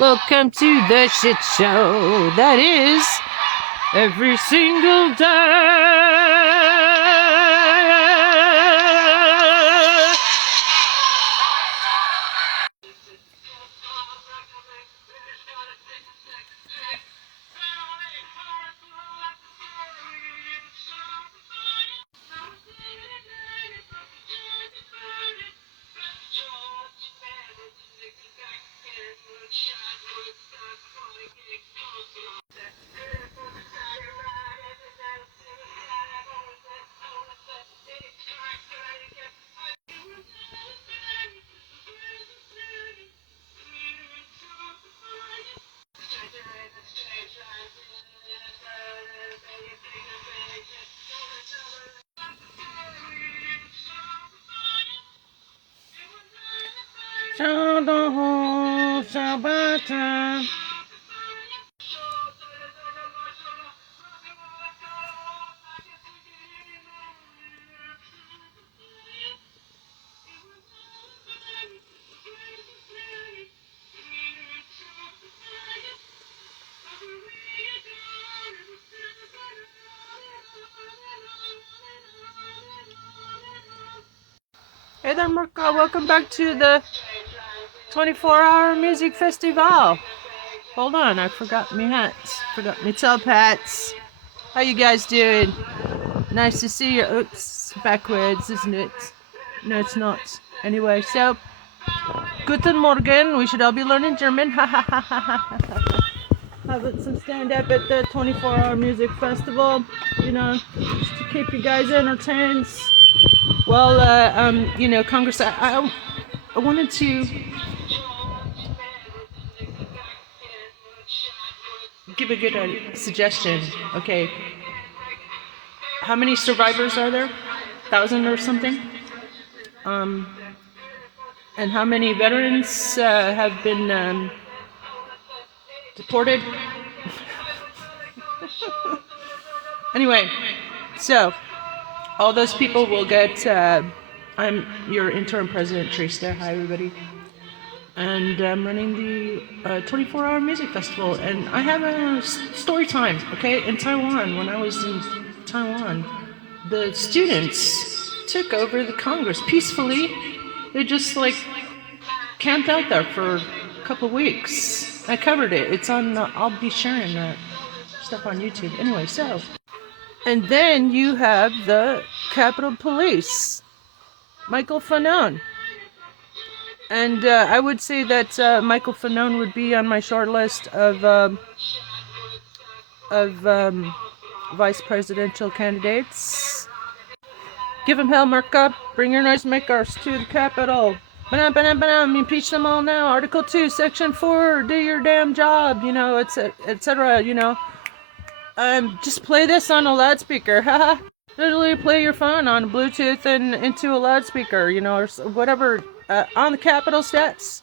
Welcome to the shit show. That is every single day. Hey there, Mirka. Welcome back to the 24-hour music festival. Hold on, I forgot me hats. Forgot me top hats. How you guys doing? Nice to see you. Oops, backwards, isn't it? No, it's not. Anyway, so Guten Morgen. We should all be learning German. Ha ha ha ha ha. Having some stand-up at the 24-hour music festival. You know, just to keep you guys entertained. Well, Congress, I wanted to give a good suggestion. Okay. How many survivors are there? 1,000 or something? And how many veterans have been deported? Anyway, so all those people will get, I'm your interim president, Teresa. Hi, everybody. And I'm running the 24-hour music festival. And I have a story time, okay? In Taiwan, when I was in Taiwan, the students took over the Congress peacefully. They just, camped out there for a couple weeks. I covered it. It's on, I'll be sharing that stuff on YouTube. Anyway, so... And then you have the Capitol Police, Michael Fanone. And I would say that Michael Fanone would be on my short list of vice presidential candidates. Give him hell, Mirka. Bring your noisemakers to the Capitol. Impeach them all now. Article 2, Section 4. Do your damn job. You know, etc. You know. Just play this on a loudspeaker, haha. Literally play your phone on Bluetooth and into a loudspeaker, you know, or whatever, on the Capitol steps,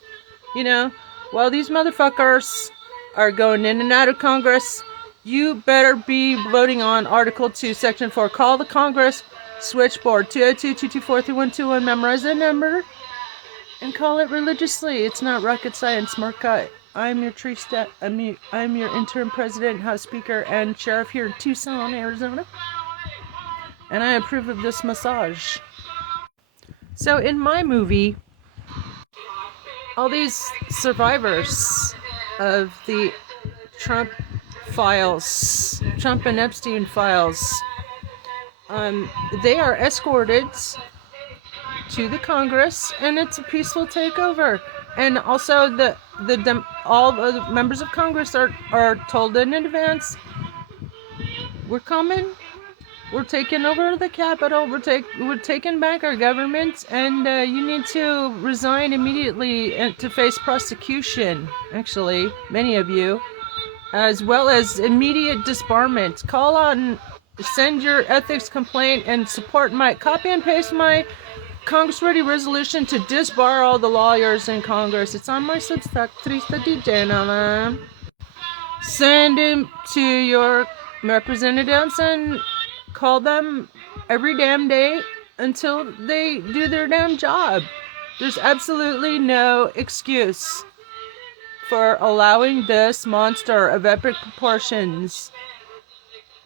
you know. While these motherfuckers are going in and out of Congress, you better be voting on Article 2, Section 4. Call the Congress switchboard, 202-224-3121, memorize the number, and call it religiously. It's not rocket science, Mirka. I'm your I'm your interim president, House Speaker, and Sheriff here in Tucson, Arizona. And I approve of this massage. So in my movie, all these survivors of the Trump files, Trump and Epstein files, they are escorted to the Congress, and it's a peaceful takeover. And also all the members of Congress are told in advance, we're coming, we're taking over the Capitol, we're taking back our government, and you need to resign immediately and to face prosecution, actually, many of you, as well as immediate disbarment. Send your ethics complaint and copy and paste my Congress-ready resolution to disbar all the lawyers in Congress. It's on my Substack, Trista DJ. Send him to your representatives and call them every damn day until they do their damn job. There's absolutely no excuse for allowing this monster of epic proportions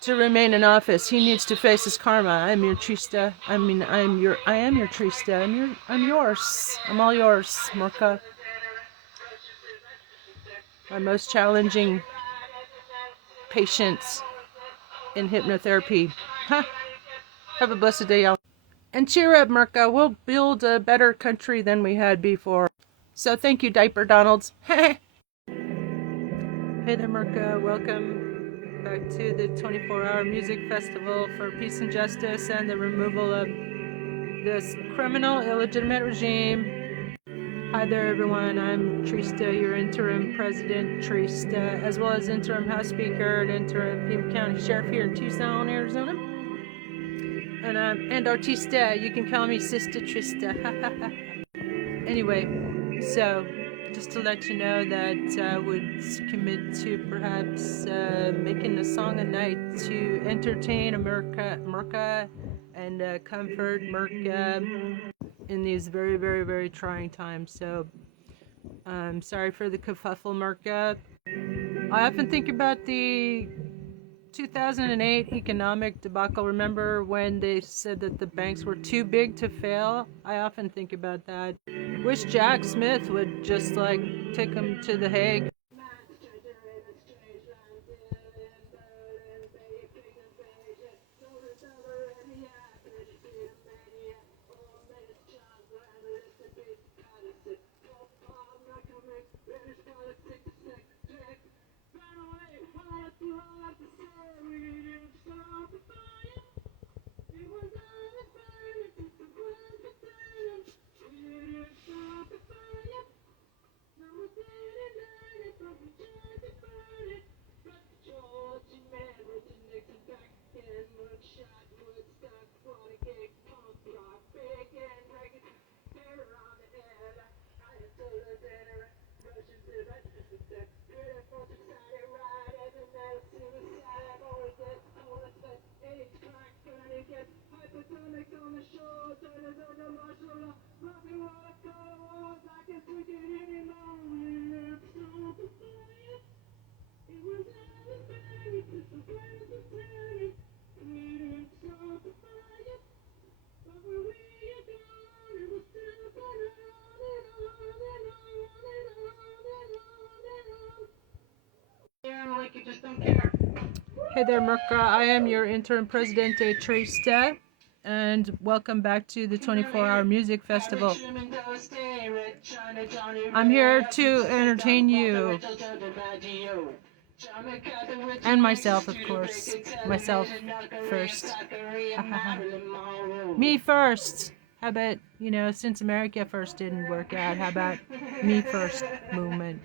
to remain in office. He needs to face his karma. I'm your Trista. I am your Trista. I'm yours. I'm all yours, Murka. My most challenging patients in hypnotherapy. Huh. Have a blessed day, y'all. And cheer up, Murka. We'll build a better country than we had before. So thank you, Diaper Donalds. Hey there, Murka. Welcome back to the 24-hour music festival for peace and justice and the removal of this criminal, illegitimate regime. Hi there, everyone. I'm Trista, your interim president, Trista, as well as interim House Speaker and interim Pima County Sheriff here in Tucson, Arizona. And Artista, you can call me Sister Trista. Anyway, so just to let you know that I would commit to perhaps making a song a night to entertain America and comfort America in these very, very, very trying times. So I'm sorry for the kerfuffle, America. I often think about the 2008 economic debacle. Remember when they said that the banks were too big to fail? I often think about that. Wish Jack Smith would just like take them to The Hague. Hey there, Merca. I am your interim presidente, Trista, and welcome back to the 24-hour music festival. I'm here to entertain you. And myself, of course. Myself first. Me first. How about, since America first didn't work out, how about me first movement?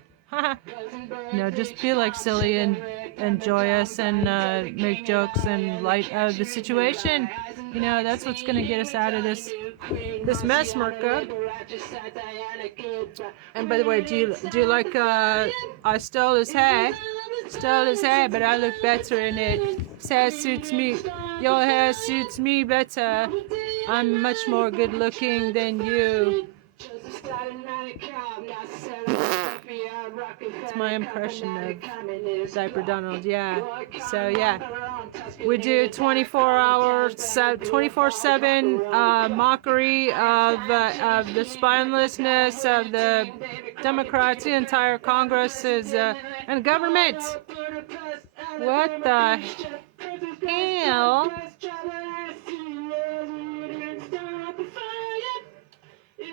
Just be like silly and joyous and make jokes and light of the situation. That's what's gonna get us out of this mess, Merca. And by the way, do you like I stole his hair, but I look better in it. His hair suits me. Your hair suits me better. I'm much more good looking than you. It's my impression of Diaper Donald, yeah. So yeah, we do 24/7 mockery of the spinelessness of the Democrats, the entire Congress and government. What the hell?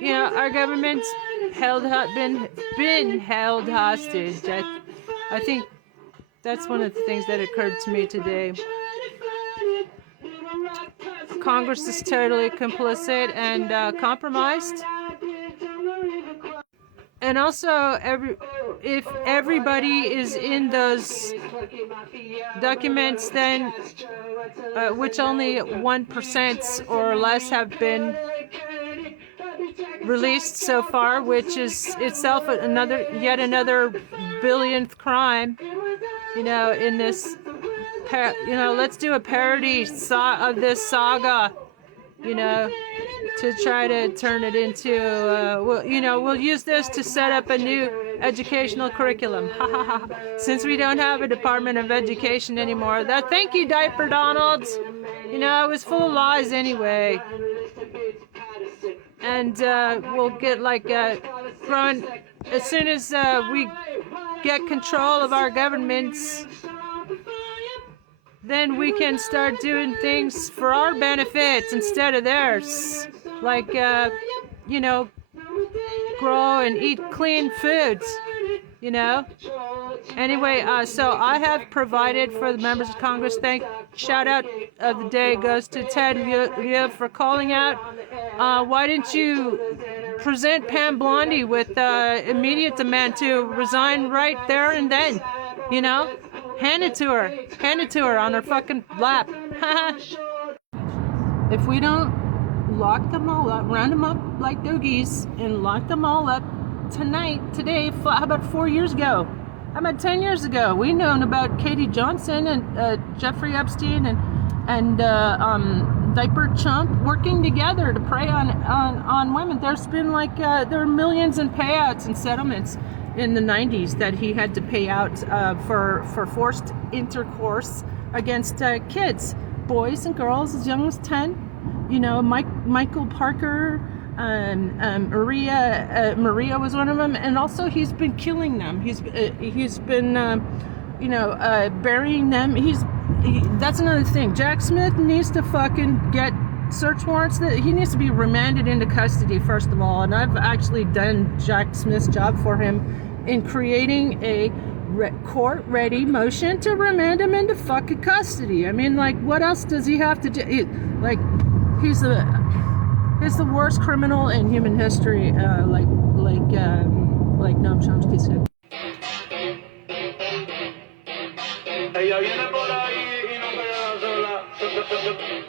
Our government's been held hostage. I think that's one of the things that occurred to me today. Congress is totally complicit and compromised. And also, if everybody is in those documents, then which only 1% or less have been released so far, which is itself yet another billionth crime. In this, let's do a parody of this saga. To try to turn it into, we'll use this to set up a educational curriculum. Ha ha ha. Since we don't have a Department of Education anymore. Thank you, Diaper Donald. You know, it was full of lies anyway. And we'll get like growing as soon as we get control of our governments. Then we can start doing things for our benefits instead of theirs. Like, you know, grow and eat clean foods, you know. Anyway, so I have provided for the members of Congress. Shout out of the day goes to Ted Lieu for calling out. Why didn't you present Pam Blondie with immediate demand to resign right there and then, you know? Hand it to her. Hand it to her on her fucking lap. If we don't lock them all up, round them up like doggies, and lock them all up today, how about 4 years ago? How about 10 years ago? We known about Katie Johnson and Jeffrey Epstein and Diaper Chump working together to prey on women. There's been like, there are millions in payouts and settlements in the 90s that he had to pay out for forced intercourse against kids, boys and girls as young as 10. You know, Michael Parker, Maria was one of them, and also he's been killing them. He's been burying them. That's another thing. Jack Smith needs to fucking get search warrants. He needs to be remanded into custody first of all, and I've actually done Jack Smith's job for him in creating a court-ready motion to remand him into fucking custody. I mean, like, what else does he have to do? He's the worst criminal in human history. Like Noam Chomsky said. Ella viene por ahí y no queda sola.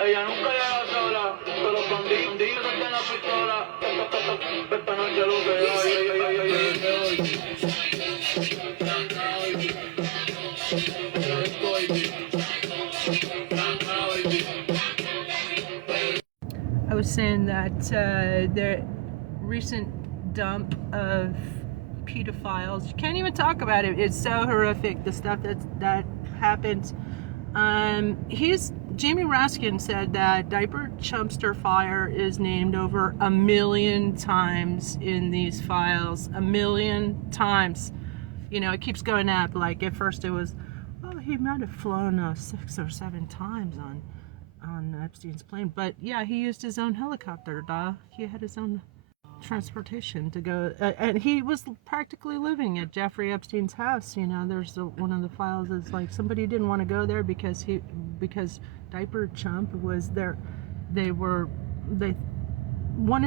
Ella nunca llega sola. Pero contigo se tiene la pistola. Esta noche lo que I was saying that the recent dump of pedophiles, you can't even talk about it. It's so horrific, the stuff that happened. Jamie Raskin said that Diaper Chumpster Fire is named over 1 million times in these files. 1 million times. You know, it keeps going up. Like at first it was, oh, he might have flown 6 or 7 times on Epstein's plane, but yeah, he used his own helicopter. He had his own transportation to go, and he was practically living at Jeffrey Epstein's house. You know, there's one of the files is like somebody didn't want to go there because Diaper Chump was there. They wanted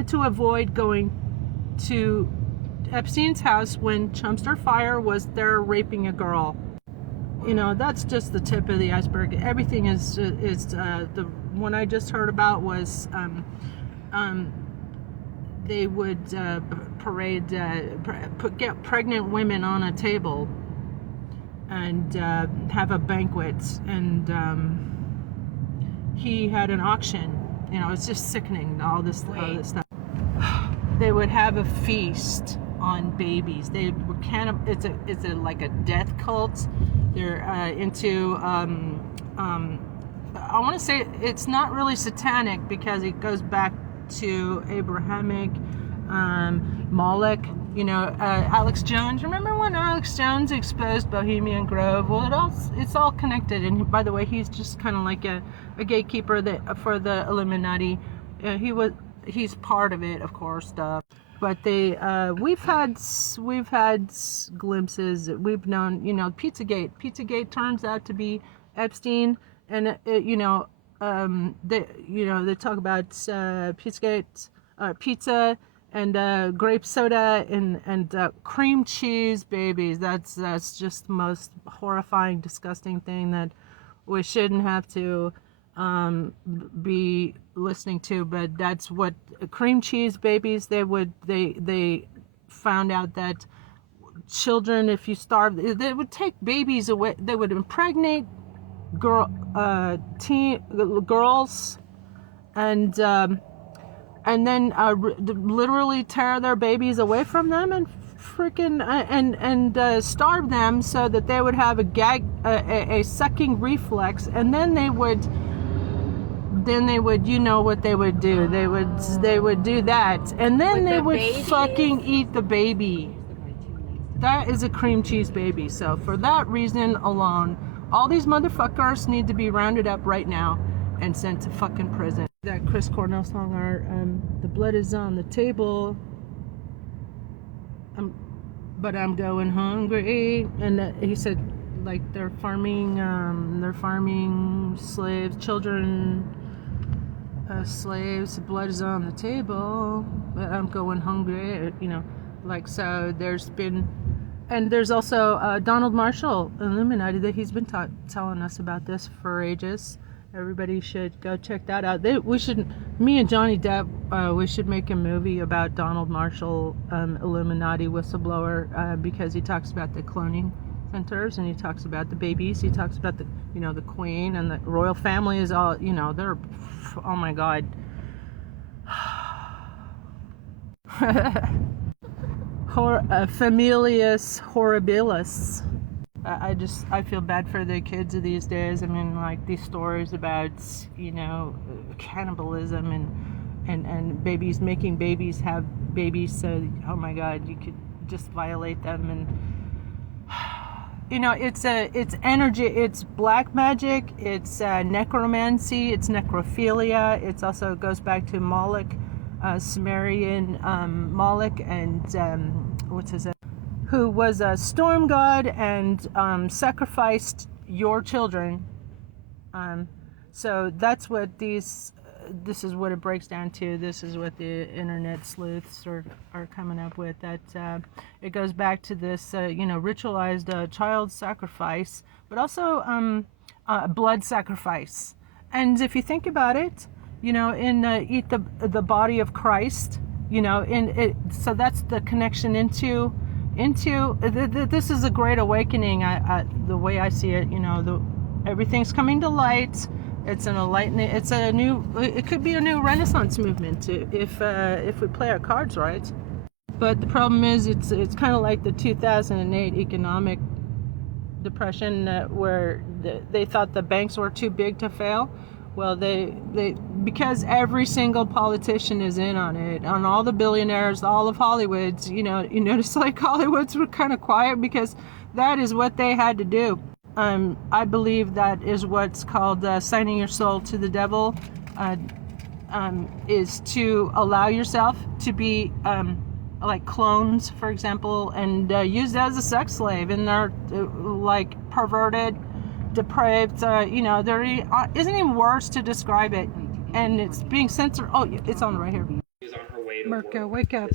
to avoid going to Epstein's house when Chumpster Fire was there raping a girl. You know, that's just the tip of the iceberg. Everything is the one I just heard about was they would get pregnant women on a table and have a banquet, and he had an auction. You know, it's just sickening, all this stuff. They would have a feast on babies. They were it's like a death cult. They're into I want to say it's not really satanic because it goes back to Abrahamic, Moloch. You know, Alex Jones. Remember when Alex Jones exposed Bohemian Grove? Well, it's all connected. And by the way, he's just kind of like a gatekeeper for the Illuminati. He's part of it, of course. But we've had glimpses. We've known, you know, Pizzagate. Pizzagate turns out to be Epstein, and they talk about Pizzagate, pizza and grape soda and cream cheese babies. That's just the most horrifying, disgusting thing that we shouldn't have to be listening to, but that's what cream cheese babies. They found out that children, if you starve, they would take babies away. They would impregnate girls and then literally tear their babies away from them and freaking and starve them so that they would have a sucking reflex, and then they would you know what they would do, they would do that, and then they would fucking eat the baby. That is a cream cheese baby. So for that reason alone, all these motherfuckers need to be rounded up right now and sent to fucking prison. That Chris Cornell song, the blood is on the table, but I'm going hungry. And he said, like, they're farming slaves, children, slaves. Blood is on the table, but I'm going hungry. You know, like, so there's been, and there's also Donald Marshall, Illuminati, that he's been telling us about this for ages. Everybody should go check that out. Me and Johnny Depp, we should make a movie about Donald Marshall, Illuminati whistleblower, because he talks about the cloning centers, and he talks about the babies. He talks about the queen and the royal family is all, they're, oh my God. Familias horribilis. I feel bad for the kids of these days. I mean, like, these stories about, cannibalism and babies making babies have babies, so, oh my God, you could just violate them. And it's energy, it's black magic, it's necromancy, it's necrophilia. It's also goes back to Moloch, Sumerian Moloch, and what's his name? Who was a storm god and sacrificed your children. So that's what this is what it breaks down to. This is what the internet sleuths are coming up with. That it goes back to this, ritualized child sacrifice, but also blood sacrifice. And if you think about it, in eat the body of Christ, so that's the connection into this is a great awakening. The way I see it, everything's coming to light. It's an enlightening. It could be a new Renaissance movement if we play our cards right. But the problem is, it's kind of like the 2008 economic depression, where they thought the banks were too big to fail. Well, they because every single politician is in on it, on all the billionaires, all of Hollywood's. You notice, like, Hollywood's were kind of quiet because that is what they had to do. I believe that is what's called signing your soul to the devil, is to allow yourself to be like clones, for example, and used as a sex slave, and they're like perverted, depraved. There isn't even words to describe it, and it's being censored. Oh, it's on right here. Mirka, wake up.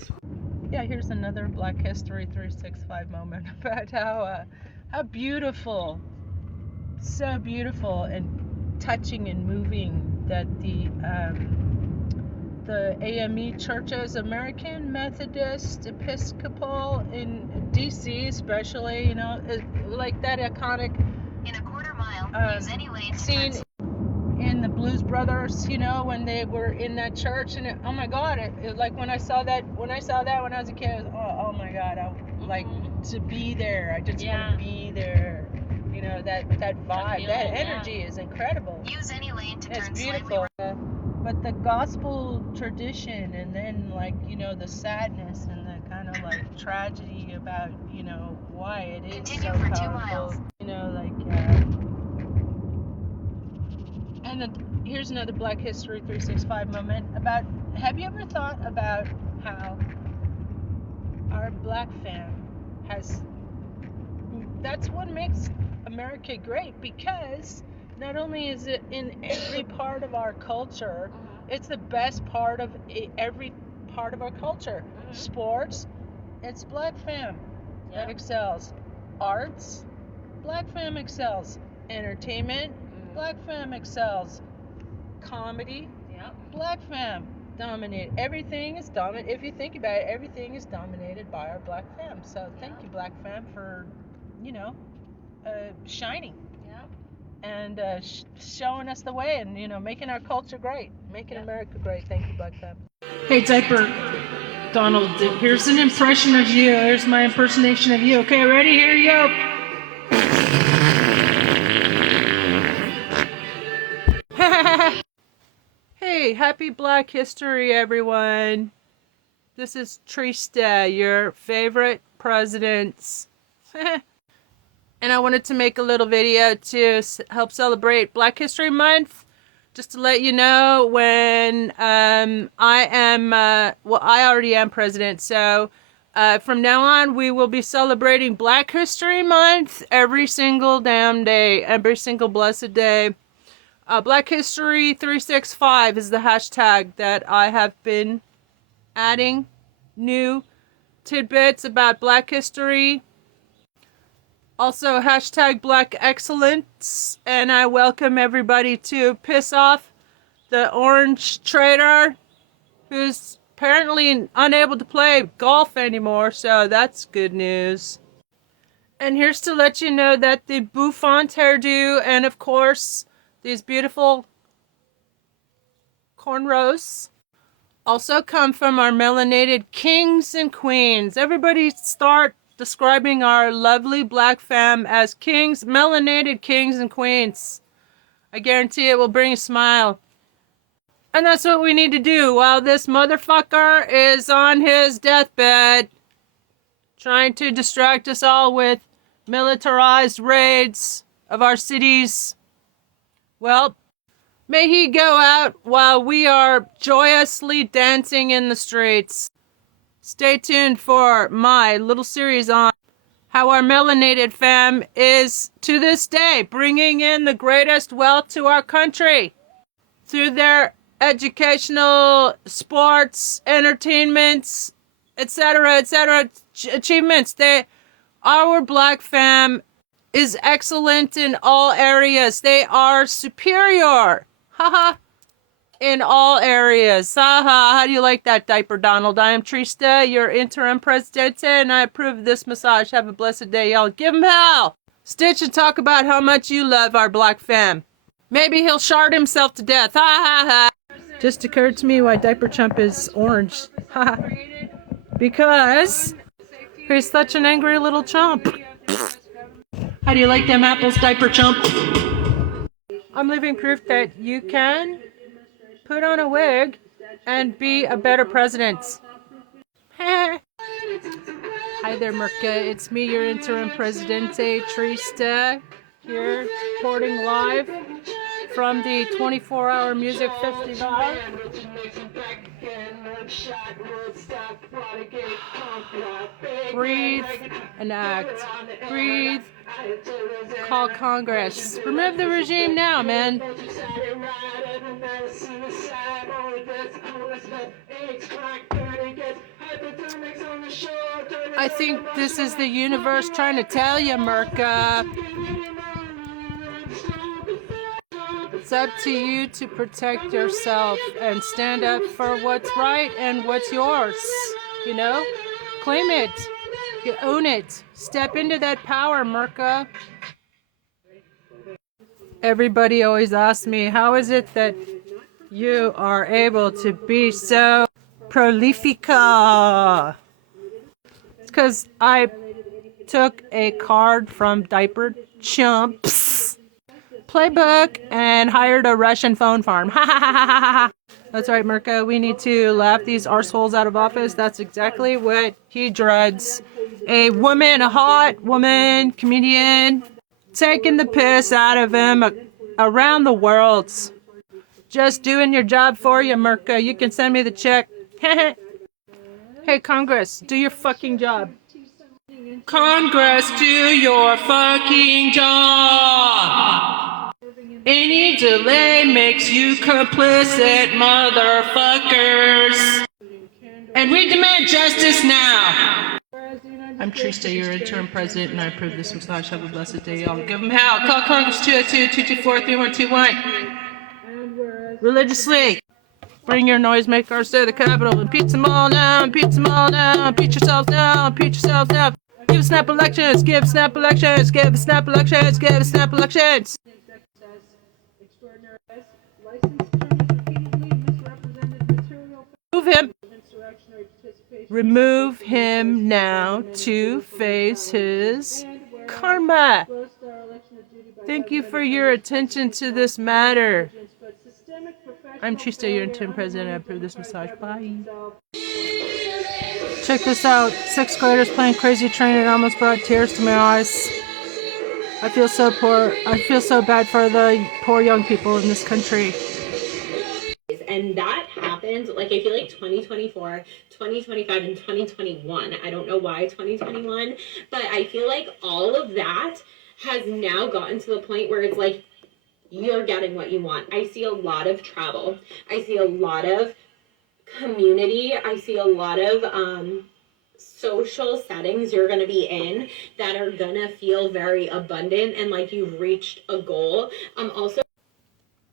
Yeah, here's another Black History 365 moment about how beautiful, so beautiful and touching and moving that the AME churches, American Methodist Episcopal in DC especially, like that iconic in a quarter mile, use any lane scene in the Blues Brothers, when they were in that church, and oh my God, it like when I saw that when I was a kid, oh my God, I like to be there. I just want to be there. That vibe, that energy is incredible. Use any lane to turn beautiful. But the gospel tradition, and then the sadness and the kind of like tragedy about why it is continue so for powerful. 2 miles. And here's another Black History 365 moment about, have you ever thought about how our black fam that's what makes America great, because not only is it in every part of our culture, it's the best part of every part of our culture. Sports, it's black fam that excels. Arts, black fam excels. Entertainment, black fam excels. Comedy, black fam dominate. Everything is dominant. If you think about it, everything is dominated by our black fam. So thank you, black fam, for shining and showing us the way, and making our culture great, making America great. Thank you, black fam. Hey, diaper. Donald, here's an impression of you. Here's my impersonation of you. Okay, ready? Here you go. Hey, happy Black History, everyone. This is Trista, your favorite presidents. And I wanted to make a little video to help celebrate Black History Month. Just to let you know when I already am president. So from now on, we will be celebrating Black History Month every single damn day, every single blessed day. Black History 365 is the hashtag that I have been adding new tidbits about Black history. Also, hashtag Black Excellence, and I welcome everybody to piss off the orange traitor who's apparently unable to play golf anymore, so that's good news. And here's to let you know that the bouffant hairdo and, of course, these beautiful cornrows also come from our melanated kings and queens. Everybody start describing our lovely black fam as kings, melanated kings and queens. I guarantee it will bring a smile. And that's what we need to do while this motherfucker is on his deathbed, trying to distract us all with militarized raids of our cities. Well, may he go out while we are joyously dancing in the streets. Stay tuned for my little series on how our melanated fam is, to this day, bringing in the greatest wealth to our country through their educational, sports, entertainments, etc., achievements. Our black fam is excellent in all areas. They are superior. Haha. In all areas. Haha. How do you like that, Diaper Donald? I am Trista, your interim president, and I approve of this massage. Have a blessed day, y'all. Give him hell. Stitch and talk about how much you love our black fam. Maybe he'll shard himself to death. Ha ha ha. Just occurred to me why Diaper Chump is orange. Ha. Because he's such an angry little chump. How do you like them apples, Diaper Chump? I'm living proof that you can put on a wig and be a better president. Hi there, Merca. It's me, your interim presidente, Trista, here reporting live from the 24-hour music festival. Breathe and act. Breathe. Call Congress. Remove the regime now, man. I think this is the universe trying to tell you, Merca. It's up to you to protect yourself and stand up for what's right and what's yours. You know? Claim it. You own it. Step into that power, Merca. Everybody always asks me, how is it that you are able to be so prolifica? It's because I took a card from Diaper Chump's playbook and hired a Russian phone farm. Ha ha ha ha ha ha. That's right, Merca. We need to laugh these arseholes out of office. That's exactly what he dreads. A woman, a hot woman, comedian, taking the piss out of him around the world. Just doing your job for you, Merca. You can send me the check. Hey, Congress, do your fucking job. Congress, do your fucking job. Any delay makes you complicit, motherfuckers. And we demand justice now. I'm Trista, your interim president, and I approve this massage. Have a blessed day, y'all. Give them hell. Call Congress 202-224-3121. Religiously. Bring your noisemakers to the Capitol. Impeach them all now. Impeach them all now. Impeach yourselves now. Impeach yourselves now. Give snap elections. Give snap elections. Give snap elections. Give snap elections. Move him. Remove him now to face his karma. Thank you for your attention to this matter. I'm Trista, your interim president. I approve this massage. Bye. Check this out. 6th graders playing Crazy Train. It almost brought tears to my eyes. I feel so poor. I feel so bad for the poor young people in this country. And that happened, like, I feel like 2024, 2025, and 2021. I don't know why 2021, but I feel like all of that has now gotten to the point where it's like, you're getting what you want. I see a lot of travel. I see a lot of community. I see a lot of social settings you're going to be in that are going to feel very abundant and like you've reached a goal. Also,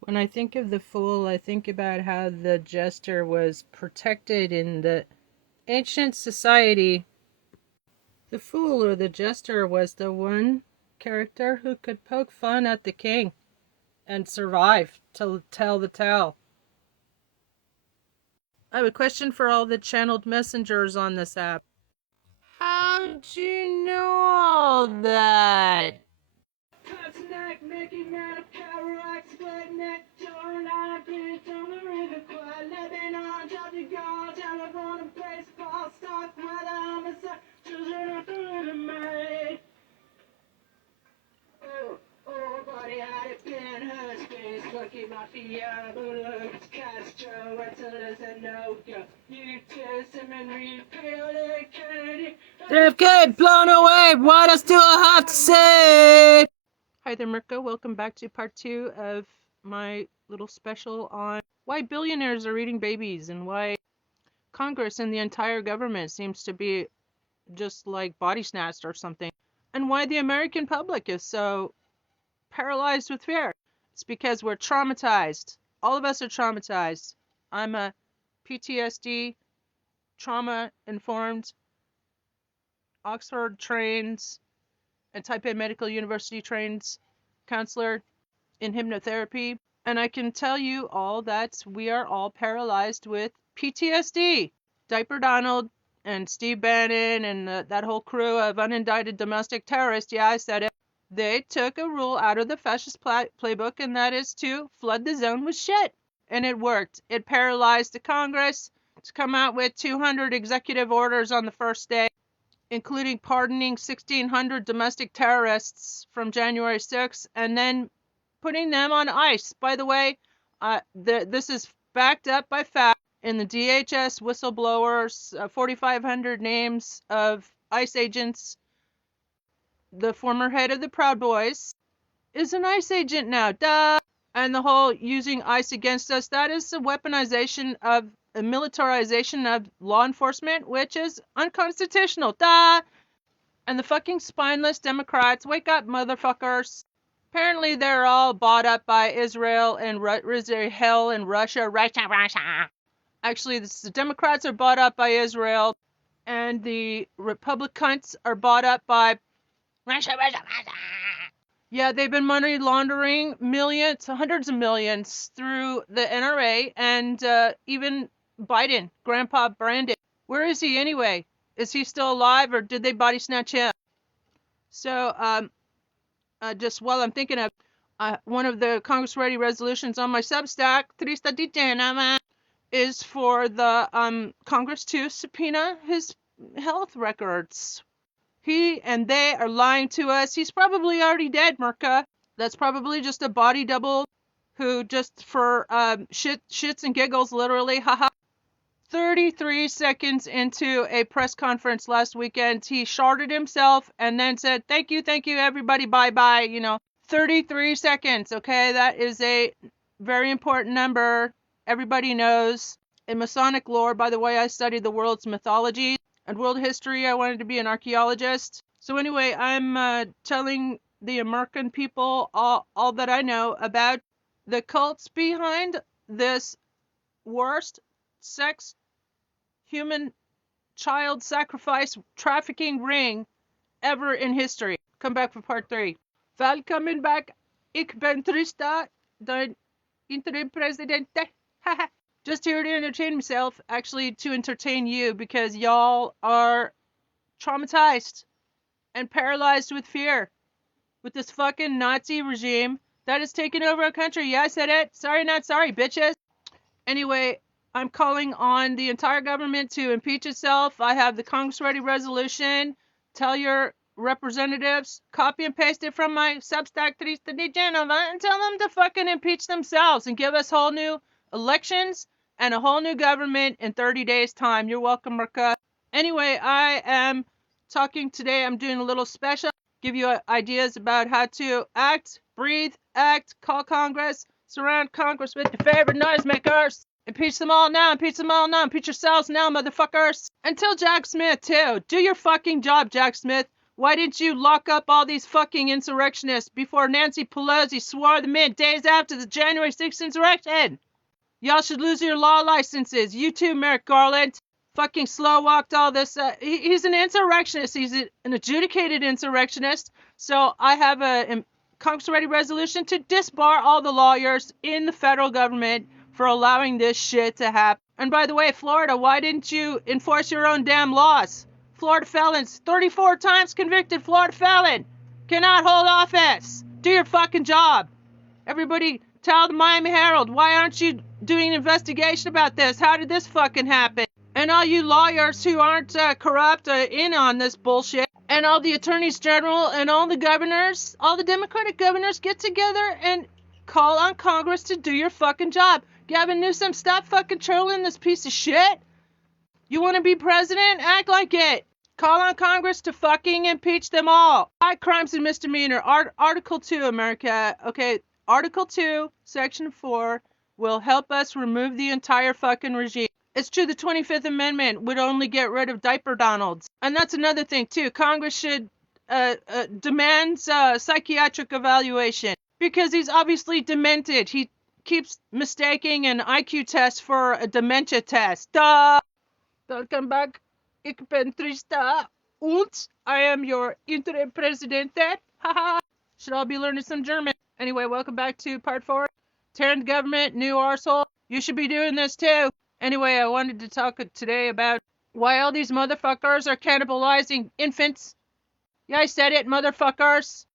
when I think of the fool, I think about how the jester was protected in the ancient society. The fool or the jester was the one character who could poke fun at the king and survive to tell the tale. I have a question for all the channeled messengers on this app. How'd you know all that? JFK blown away. What else do I have to say? Hi there, Mirko. Welcome back to part 2 of my little special on why billionaires are eating babies and why Congress and the entire government seems to be just like body snatched or something, and why the American public is so paralyzed with fear. It's because we're traumatized. All of us are traumatized. I'm a PTSD, trauma-informed, Oxford-trained, and Taipei Medical University trained counselor in hypnotherapy. And I can tell you all that we are all paralyzed with PTSD. Diaper Donald and Steve Bannon and that whole crew of unindicted domestic terrorists, yeah, I said it. They took a rule out of the fascist playbook, and that is to flood the zone with shit. And it worked. It paralyzed the Congress to come out with 200 executive orders on the first day, including pardoning 1,600 domestic terrorists from January 6th, and then putting them on ice. By the way, this is backed up by fact in the DHS whistleblowers, 4,500 names of ICE agents. The former head of the Proud Boys is an ICE agent now, duh! And the whole using ICE against us, that is a weaponization of a militarization of law enforcement, which is unconstitutional, duh! And the fucking spineless Democrats, wake up, motherfuckers. Apparently they're all bought up by Israel and Israel and Russia. Actually, the Democrats are bought up by Israel, and the Republicans are bought up by Russia. Yeah, they've been money laundering millions, hundreds of millions through the NRA, and even Biden, Grandpa Brandon. Where is he anyway? Is he still alive, or did they body snatch him? So, just while I'm thinking of one of the Congress-ready resolutions on my Substack, Trista di Genova, is for the Congress to subpoena his health records. He and they are lying to us. He's probably already dead, Mirka. That's probably just a body double who just for shits and giggles, literally, haha. 33 seconds into a press conference last weekend, he sharded himself and then said, thank you, everybody, bye-bye, 33 seconds, okay? That is a very important number. Everybody knows. In Masonic lore, by the way, I studied the world's mythology and world history. I wanted to be an archaeologist. So anyway, I'm telling the American people all that I know about the cults behind this worst sex, human child sacrifice trafficking ring ever in history. Come back for part 3. Välkommen back. Ik ben Trista, de interim presidente. just here to entertain myself, actually to entertain you, because y'all are traumatized and paralyzed with fear with this fucking Nazi regime that has taken over our country. Yeah, I said it. Sorry, not sorry, bitches. Anyway, I'm calling on the entire government to impeach itself. I have the Congress Ready resolution. Tell your representatives, copy and paste it from my Substack Trista di Genova, and tell them to fucking impeach themselves and give us whole new elections and a whole new government in 30 days' time. You're welcome, Merca. Anyway, I am talking today. I'm doing a little special. Give you ideas about how to act, breathe, act, call Congress, surround Congress with your favorite noisemakers. Impeach them all now, impeach them all now, impeach yourselves now, motherfuckers. And tell Jack Smith, too. Do your fucking job, Jack Smith. Why didn't you lock up all these fucking insurrectionists before Nancy Pelosi swore them in days after the January 6th insurrection? Y'all should lose your law licenses. You too, Merrick Garland. Fucking slow walked all this. He's an insurrectionist. He's an adjudicated insurrectionist. So I have a Congress Ready resolution to disbar all the lawyers in the federal government for allowing this shit to happen. And by the way, Florida, why didn't you enforce your own damn laws? Florida felons, 34 times convicted Florida felon, cannot hold office. Do your fucking job. Everybody tell the Miami Herald, why aren't you doing an investigation about this? How did this fucking happen? And all you lawyers who aren't corrupt in on this bullshit, and all the attorneys general and all the governors, all the Democratic governors, get together and call on Congress to do your fucking job. Gavin Newsom, stop fucking trolling this piece of shit. You want to be president? Act like it. Call on Congress to fucking impeach them all. High crimes and misdemeanor. Article 2, America. Okay, Article 2, Section 4 will help us remove the entire fucking regime. It's true the 25th Amendment would only get rid of Diaper Donalds. And that's another thing, too. Congress should demand psychiatric evaluation. Because he's obviously demented. He keeps mistaking an IQ test for a dementia test. Duh! Welcome back. Ik ben Trista. Und I am your interim presidente. Haha. Should all be learning some German. Anyway, welcome back to part 4. Tearing the government, new arsehole. You should be doing this too. Anyway, I wanted to talk today about why all these motherfuckers are cannibalizing infants. Yeah, I said it, motherfuckers.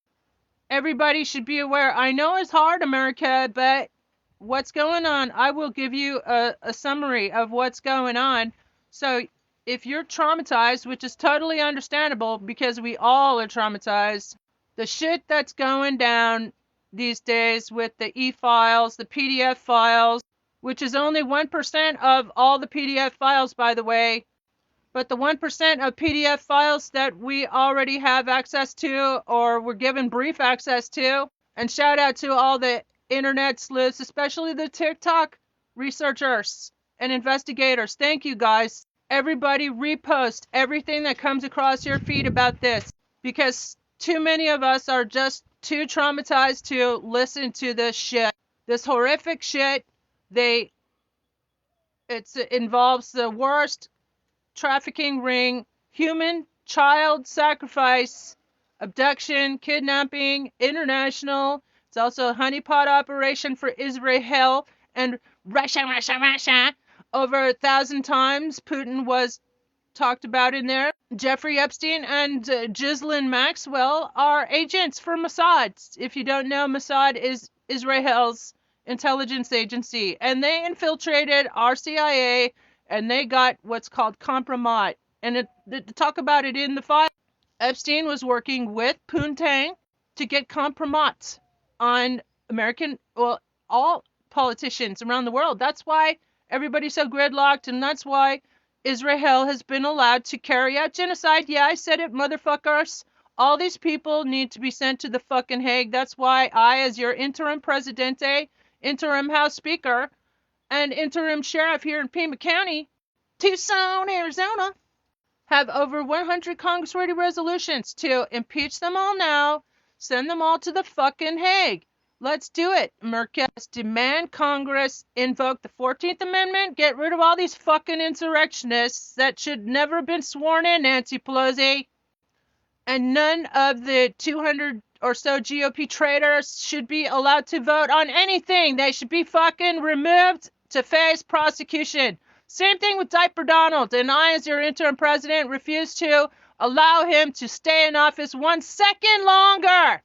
Everybody should be aware. I know it's hard, America, but what's going on? I will give you a summary of what's going on. So if you're traumatized, which is totally understandable because we all are traumatized, the shit that's going down these days with the e-files, the PDF files, which is only 1% of all the PDF files, by the way, but the 1% of PDF files that we already have access to or were given brief access to, and shout out to all the internet sleuths, especially the TikTok researchers and investigators. Thank you, guys. Everybody repost everything that comes across your feed about this, because too many of us are just too traumatized to listen to this shit. This horrific shit. It involves the worst trafficking ring, human child sacrifice, abduction, kidnapping, international. It's also a honeypot operation for Israel and Russia. Over 1,000 times Putin was talked about in there. Jeffrey Epstein and Ghislaine Maxwell are agents for Mossad. If you don't know, Mossad is Israel's intelligence agency, and they infiltrated our CIA, and they got what's called compromise. And to talk about it in the file, Epstein was working with Poontang to get compromise on all politicians around the world. That's why everybody's so gridlocked, and that's why Israel has been allowed to carry out genocide. Yeah, I said it, motherfuckers. All these people need to be sent to the fucking Hague. That's why I, as your interim presidente, interim House Speaker, and interim sheriff here in Pima County, Tucson, Arizona, have over 100 Congress-ready resolutions to impeach them all now, send them all to the fucking Hague. Let's do it, America. Demand Congress invoke the 14th Amendment, get rid of all these fucking insurrectionists that should never have been sworn in, Nancy Pelosi. And none of the 200 or so GOP traitors should be allowed to vote on anything. They should be fucking removed to face prosecution. Same thing with Diaper Donald, and I, as your interim president, refuse to allow him to stay in office 1 second longer.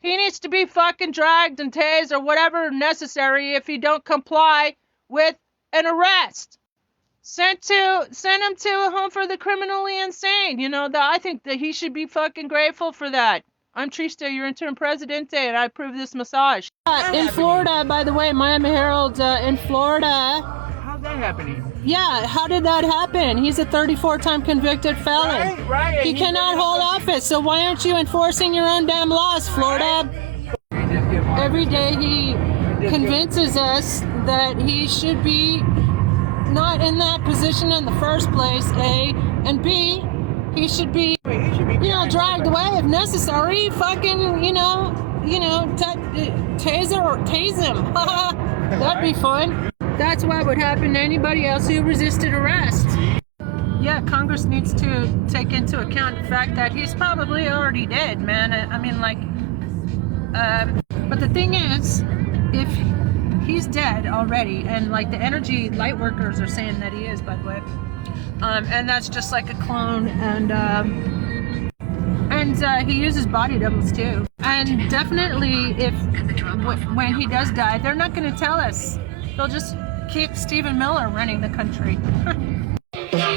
He needs to be fucking dragged and tased or whatever necessary if he don't comply with an arrest. Send him to a home for the criminally insane. You know, I think that he should be fucking grateful for that. I'm Trista, your interim presidente, and I approve this massage. In Florida, by the way, Miami Herald in Florida. How's that happening? Yeah, how did that happen? He's a 34-time convicted felon. Right. He cannot hold office, so why aren't you enforcing your own damn laws, Florida? Every day he convinces us that he should be not in that position in the first place, A, and B, he should be, dragged away if necessary. Fucking, tase him. That'd be fun. That's what would happen to anybody else who resisted arrest. Yeah, Congress needs to take into account the fact that he's probably already dead, man. But the thing is, if he's dead already, and like the energy light workers are saying that he is, by the way, and that's just like a clone, and he uses body doubles too. And definitely, when he does die, they're not going to tell us. They'll just keep Stephen Miller running the country.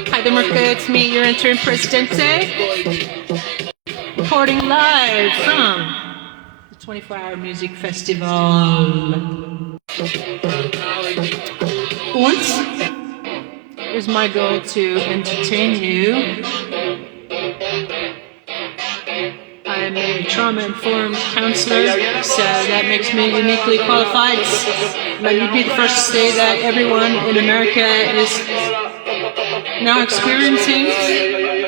Hi there, Mirka. It's me, your interim presidente, reporting live from the 24-Hour Music Festival. Once is my goal to entertain you. I am a trauma-informed counselor, so that makes me uniquely qualified. Let me be the first to say that everyone in America is now experiencing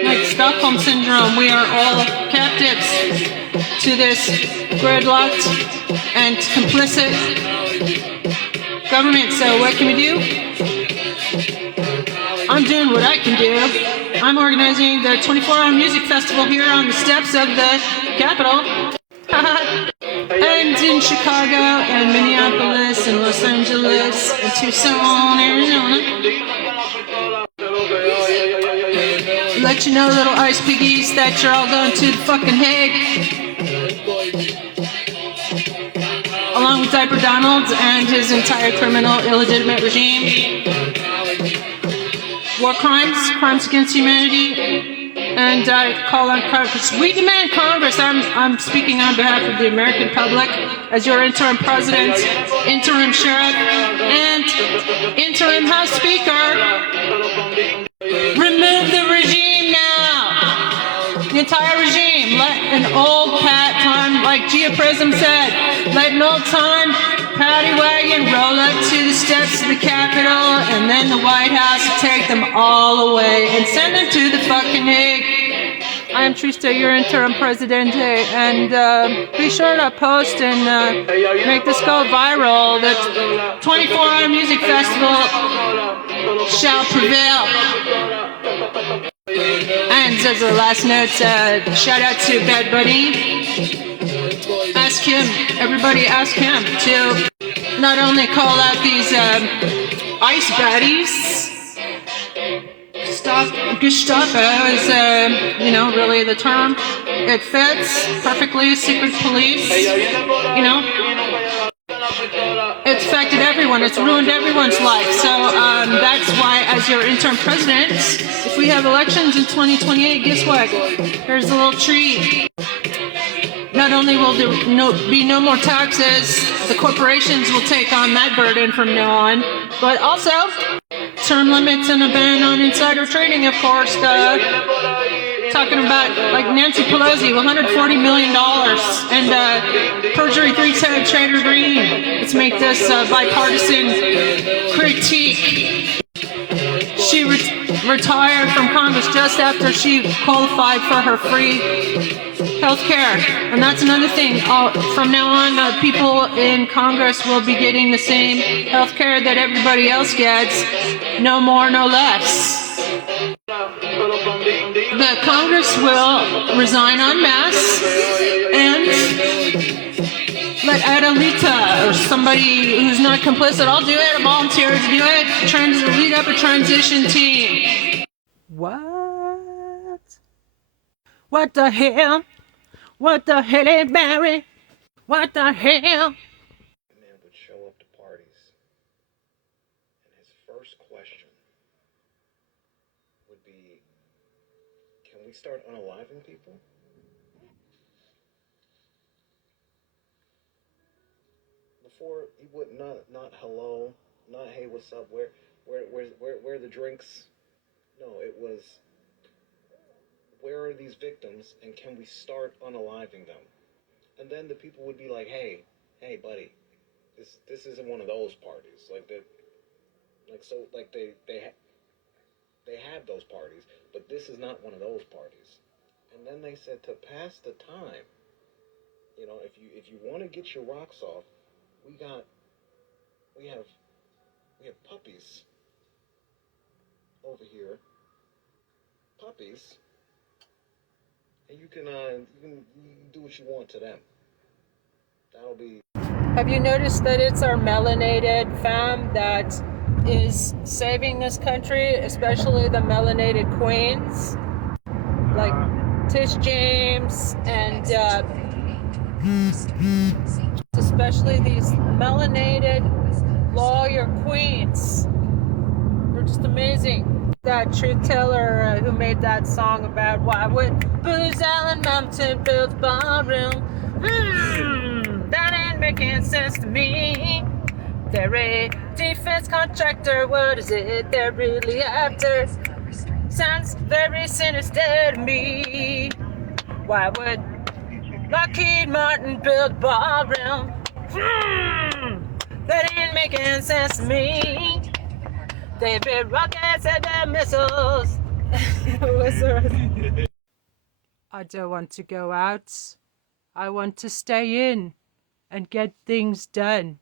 like Stockholm Syndrome. We are all captives to this gridlocked and complicit government. So what can we do? I'm doing what I can do. I'm organizing the 24-Hour Music Festival here on the steps of the Capitol. And in Chicago and Minneapolis and Los Angeles and Tucson, Arizona. Let you know, little ice piggies, that you're all going to the fucking Hague. Along with Diaper Donald and his entire criminal, illegitimate regime. War crimes, crimes against humanity, and I call on Congress. We demand Congress. I'm speaking on behalf of the American public as your interim president, interim sheriff, and interim House Speaker. Remove the regime now. The entire regime. Let an old pat time, like Gia Prism said, let an old time paddy wagon roll up to the steps of the Capitol, and then the White House will take them all away and send them to the fucking Hague. I am Trista, your interim presidente, and be sure to post and make this go viral. The 24-Hour Music Festival shall prevail. And as a last note, shout out to Bad Bunny. Ask him, everybody ask him to not only call out these ice baddies. Gestapo is, really the term. It fits perfectly. Secret police, It's affected everyone. It's ruined everyone's life. So that's why, as your interim president, if we have elections in 2028, guess what? There's a little treat. Not only will there be no more taxes, the corporations will take on that burden from now on, but also term limits and a ban on insider trading, of course. Talking about like Nancy Pelosi, $140 million, and perjury 3-10 Trader Green. Let's make this bipartisan critique. She retired from Congress just after she qualified for her free health care. And that's another thing. From now on, people in Congress will be getting the same health care that everybody else gets. No more, no less. The Congress will resign en masse and let Adelita, or somebody who's not complicit, I'll do it. A volunteer to do it. Trying to lead up a transition team. What? What the hell? What the hell, hey, Barry? What the hell? Man would show up to parties, and his first question would be, can we start unaliving people? Before, he would not hello, not hey, what's up, where are the drinks? No, it was, where are these victims, and can we start unaliving them? And then the people would be like, hey, buddy, this isn't one of those parties. Like that, like they have those parties, but this is not one of those parties. And then they said to pass the time, you know, if you want to get your rocks off, we have puppies over here, puppies, and you can do what you want to them. That'll be. Have you noticed that it's our melanated fam that is saving this country, especially the melanated queens, like Tish James and especially these melanated lawyer queens. They're just amazing. That truth teller who made that song about why would Booz Allen Mountain build ballroom? That ain't making sense to me. They're a defense contractor. What is it they're really after? Sounds very sinister to me. Why would Lockheed Martin build ballroom? That ain't making sense to me. They build rockets and their missiles. I don't want to go out. I want to stay in and get things done.